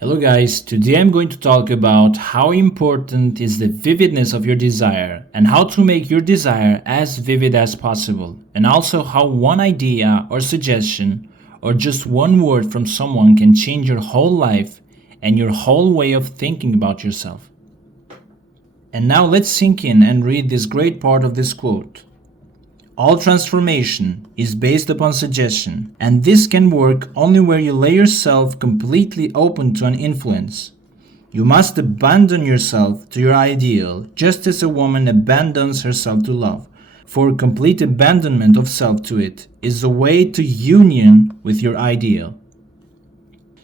Hello guys, today I'm going to talk about how important is the vividness of your desire and how to make your desire as vivid as possible, and also how one idea or suggestion or just one word from someone can change your whole life and your whole way of thinking about yourself. And now let's sink in and read this great part of this quote. All transformation is based upon suggestion, and this can work only where you lay yourself completely open to an influence. You must abandon yourself to your ideal, just as a woman abandons herself to love, for complete abandonment of self to it is the way to union with your ideal.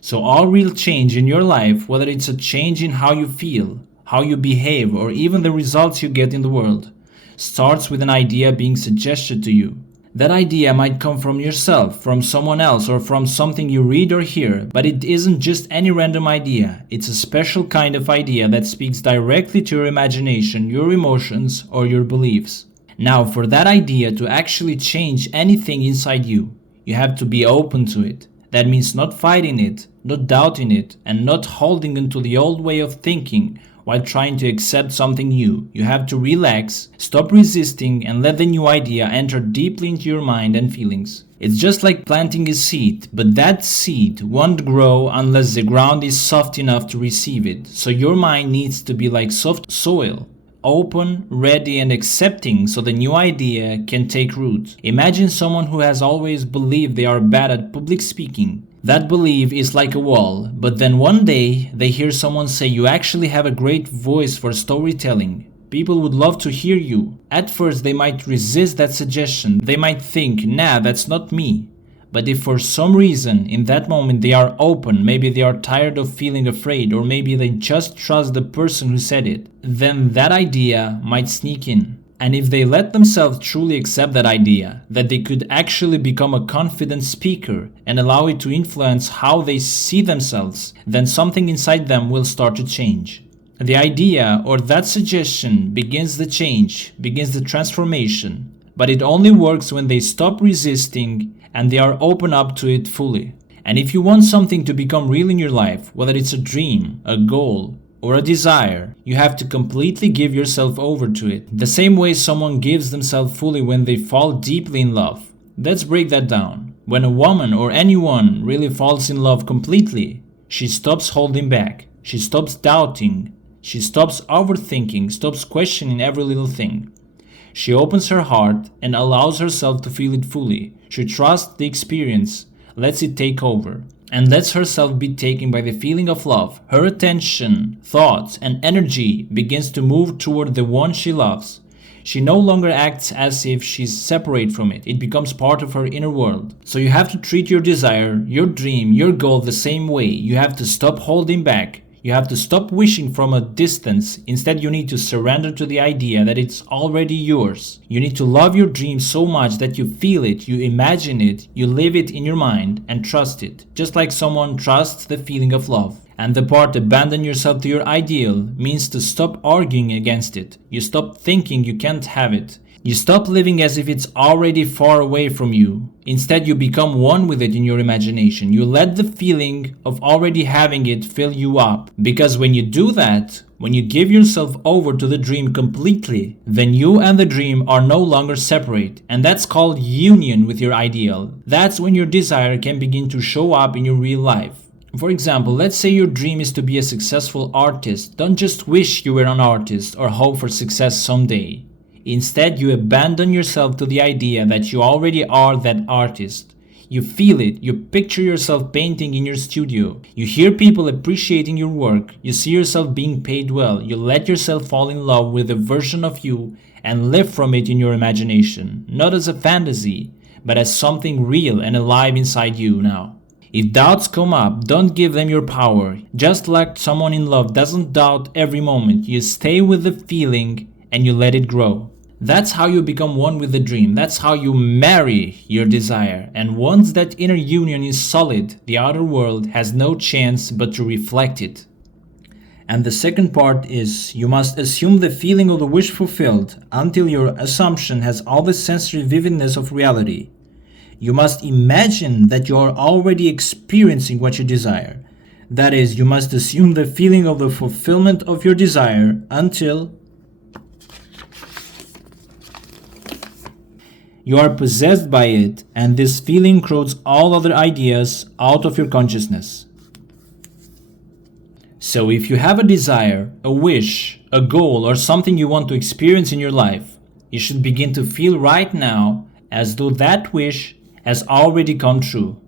So all real change in your life, whether it's a change in how you feel, how you behave, or even the results you get in the world, starts with an idea being suggested to you. That idea might come from yourself, from someone else, or from something you read or hear, but it isn't just any random idea. It's a special kind of idea that speaks directly to your imagination, your emotions, or your beliefs. Now, for that idea to actually change anything inside you, you have to be open to it. That means not fighting it, not doubting it, and not holding onto the old way of thinking while trying to accept something new. You have to relax, stop resisting, and let the new idea enter deeply into your mind and feelings. It's just like planting a seed, but that seed won't grow unless the ground is soft enough to receive it. So your mind needs to be like soft soil, open, ready, and accepting so the new idea can take root. Imagine someone who has always believed they are bad at public speaking. That belief is like a wall, but then one day they hear someone say you actually have a great voice for storytelling. People would love to hear you. At first they might resist that suggestion. They might think, nah, that's not me. But if for some reason in that moment they are open, maybe they are tired of feeling afraid, or maybe they just trust the person who said it, then that idea might sneak in. And if they let themselves truly accept that idea, that they could actually become a confident speaker and allow it to influence how they see themselves, then something inside them will start to change. The idea or that suggestion begins the change, begins the transformation, but it only works when they stop resisting and they are open up to it fully. And if you want something to become real in your life, whether it's a dream, a goal, or a desire, you have to completely give yourself over to it, the same way someone gives themselves fully when they fall deeply in love. Let's break that down. When a woman or anyone really falls in love completely, she stops holding back, she stops doubting, she stops overthinking, stops questioning every little thing. She opens her heart and allows herself to feel it fully. She trusts the experience, lets it take over, and lets herself be taken by the feeling of love. Her attention, thoughts, and energy begins to move toward the one she loves. She no longer acts as if she's separate from it. It becomes part of her inner world. So you have to treat your desire, your dream, your goal the same way. You have to stop holding back. You have to stop wishing from a distance. Instead, you need to surrender to the idea that it's already yours. You need to love your dream so much that you feel it, you imagine it, you live it in your mind and trust it. Just like someone trusts the feeling of love. And the part abandon yourself to your ideal means to stop arguing against it. You stop thinking you can't have it. You stop living as if it's already far away from you. Instead, you become one with it in your imagination. You let the feeling of already having it fill you up. Because when you do that, when you give yourself over to the dream completely, then you and the dream are no longer separate. And that's called union with your ideal. That's when your desire can begin to show up in your real life. For example, let's say your dream is to be a successful artist. Don't just wish you were an artist or hope for success someday. Instead, you abandon yourself to the idea that you already are that artist. You feel it, you picture yourself painting in your studio, you hear people appreciating your work, you see yourself being paid well, you let yourself fall in love with a version of you and live from it in your imagination, not as a fantasy, but as something real and alive inside you now. If doubts come up, don't give them your power. Just like someone in love doesn't doubt every moment, you stay with the feeling and you let it grow. That's how you become one with the dream. That's how you marry your desire. And once that inner union is solid, the outer world has no chance but to reflect it. And the second part is you must assume the feeling of the wish fulfilled until your assumption has all the sensory vividness of reality. You must imagine that you are already experiencing what you desire. That is, you must assume the feeling of the fulfillment of your desire until you are possessed by it, and this feeling crowds all other ideas out of your consciousness. So if you have a desire, a wish, a goal, or something you want to experience in your life, you should begin to feel right now as though that wish has already come true.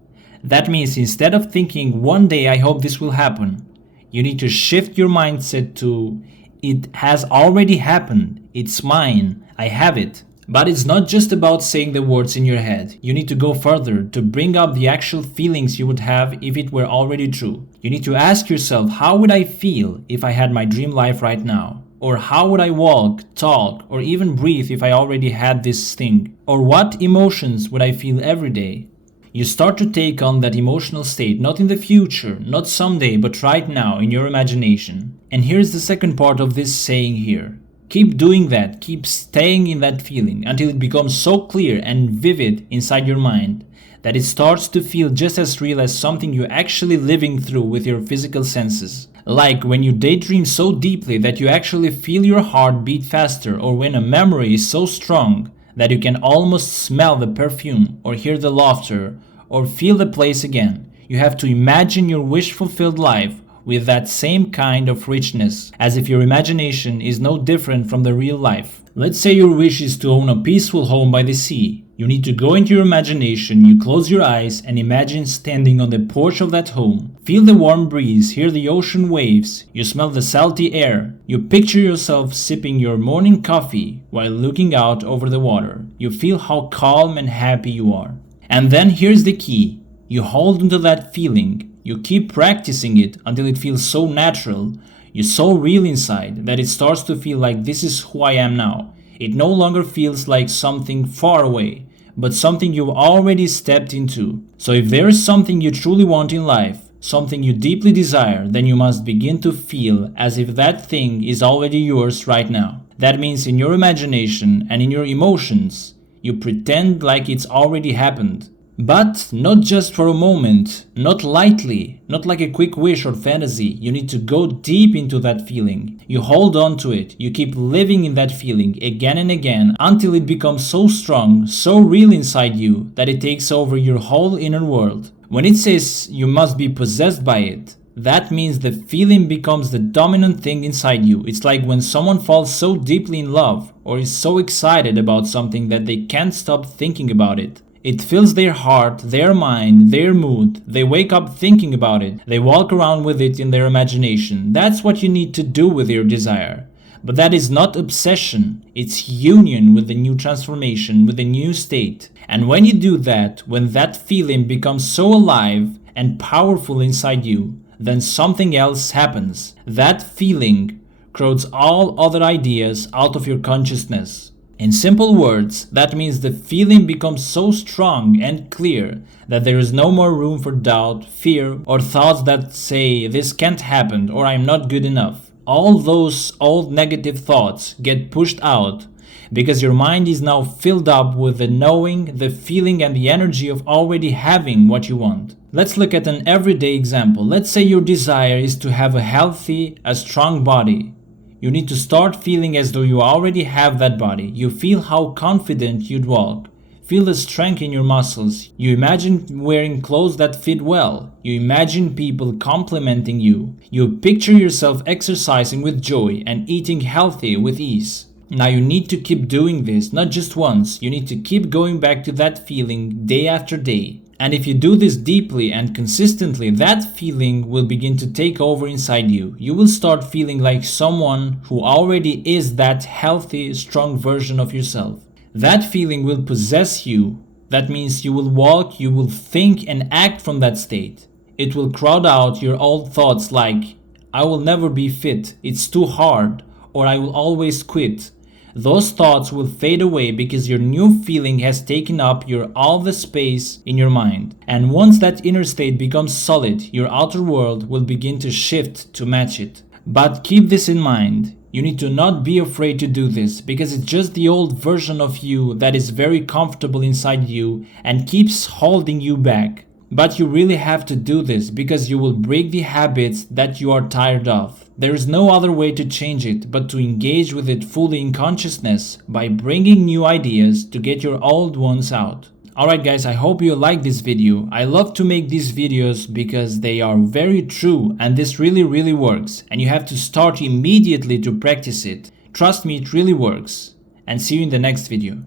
That means instead of thinking, one day I hope this will happen, you need to shift your mindset to, it has already happened, it's mine, I have it. But it's not just about saying the words in your head. You need to go further to bring up the actual feelings you would have if it were already true. You need to ask yourself, how would I feel if I had my dream life right now? Or how would I walk, talk, or even breathe if I already had this thing? Or what emotions would I feel every day? You start to take on that emotional state, not in the future, not someday, but right now in your imagination. And here's the second part of this saying here. Keep doing that, keep staying in that feeling until it becomes so clear and vivid inside your mind that it starts to feel just as real as something you're actually living through with your physical senses. Like when you daydream so deeply that you actually feel your heart beat faster, or when a memory is so strong that you can almost smell the perfume or hear the laughter or feel the place again. You have to imagine your wish-fulfilled life with that same kind of richness, as if your imagination is no different from the real life. Let's say your wish is to own a peaceful home by the sea. You need to go into your imagination, you close your eyes and imagine standing on the porch of that home. Feel the warm breeze, hear the ocean waves, you smell the salty air. You picture yourself sipping your morning coffee while looking out over the water. You feel how calm and happy you are. And then here's the key. You hold onto that feeling. You keep practicing it until it feels so natural, you're so real inside that it starts to feel like this is who I am now. It no longer feels like something far away, but something you've already stepped into. So if there is something you truly want in life, something you deeply desire, then you must begin to feel as if that thing is already yours right now. That means in your imagination and in your emotions, you pretend like it's already happened. But not just for a moment, not lightly, not like a quick wish or fantasy. You need to go deep into that feeling. You hold on to it. You keep living in that feeling again and again until it becomes so strong, so real inside you that it takes over your whole inner world. When it says you must be possessed by it, that means the feeling becomes the dominant thing inside you. It's like when someone falls so deeply in love or is so excited about something that they can't stop thinking about it. It fills their heart, their mind, their mood. They wake up thinking about it. They walk around with it in their imagination. That's what you need to do with your desire. But that is not obsession. It's union with the new transformation, with the new state. And when you do that, when that feeling becomes so alive and powerful inside you, then something else happens. That feeling crowds all other ideas out of your consciousness. In simple words, that means the feeling becomes so strong and clear that there is no more room for doubt, fear, or thoughts that say this can't happen or I'm not good enough. All those old negative thoughts get pushed out because your mind is now filled up with the knowing, the feeling, and the energy of already having what you want. Let's look at an everyday example. Let's say your desire is to have a healthy, a strong body. You need to start feeling as though you already have that body. You feel how confident you'd walk. Feel the strength in your muscles. You imagine wearing clothes that fit well. You imagine people complimenting you. You picture yourself exercising with joy and eating healthy with ease. Now you need to keep doing this, not just once. You need to keep going back to that feeling day after day. And if you do this deeply and consistently, that feeling will begin to take over inside you. You will start feeling like someone who already is that healthy, strong version of yourself. That feeling will possess you. That means you will walk, you will think and act from that state. It will crowd out your old thoughts like, I will never be fit, it's too hard, or I will always quit. Those thoughts will fade away because your new feeling has taken up all the space in your mind. And once that inner state becomes solid, your outer world will begin to shift to match it. But keep this in mind. You need to not be afraid to do this because it's just the old version of you that is very comfortable inside you and keeps holding you back. But you really have to do this because you will break the habits that you are tired of. There is no other way to change it but to engage with it fully in consciousness by bringing new ideas to get your old ones out. Alright guys, I hope you liked this video. I love to make these videos because they are very true and this really works. And you have to start immediately to practice it. Trust me, it really works. And see you in the next video.